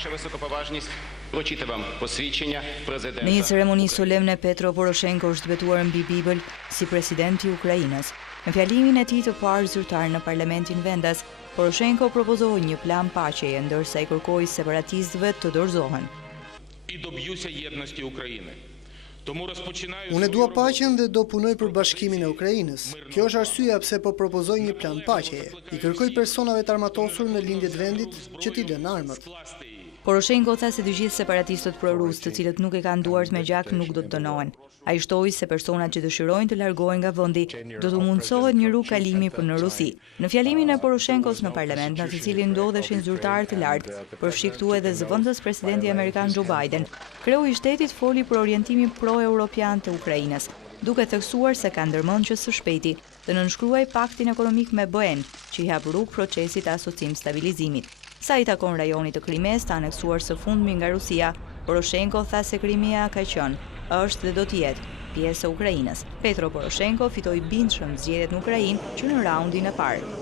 Ваша високоповажність, вручити вам посвідчення президента. Në një ceremoni solemne, Petro Poroshenko është vetuar mbi Bibël si presidenti i Ukrainës. Në fjalimin e tij të parë zyrtar në parlamentin vendas, Poroshenko propozoi një plan paqeje, ndërsa i kërkoi separatistëve të dorëzohen. І доб'юся єдності України. Тому розпочинаю Unë dua paqen dhe do punoj për bashkimin e Ukrainës. Kjo është arsyeja pse po propozoj një plan paqeje. I kërkoj personave të armatosur në lindjet vendit që t'i lënë armët. Poroshenko tha se të gjithë separatistët prorus, të cilët nuk e kanë duart me gjak, nuk do të dënohen. Ai shtoi se personat që dëshirojnë të largohen nga vendi do të mundsohet një rrugë kalimi për në Rusi. Në fjalimin e Poroshenkos në parlament, në të cilin ndodheshin zyrtarë të lartë, përfshi këtu edhe zëvendës presidenti amerikan Joe Biden, kreu i shtetit foli për orientimin pro-europian të Ukrainës, duke theksuar se ka ndërmend që së shpejti të nënshkruaj paktin ekonomik me BE-n, që i hap rrugë procesit të asocim stabilizimit. Sa i takon rajonit të Krimes të aneksuar së fundmi nga Rusia, Poroshenko tha se Krimea ka qenë, është dhe do të jetë pjesë e Ukrainës. Petro Poroshenko fitoi bindshëm zgjedhjet në Ukrainë që në raundin e parë.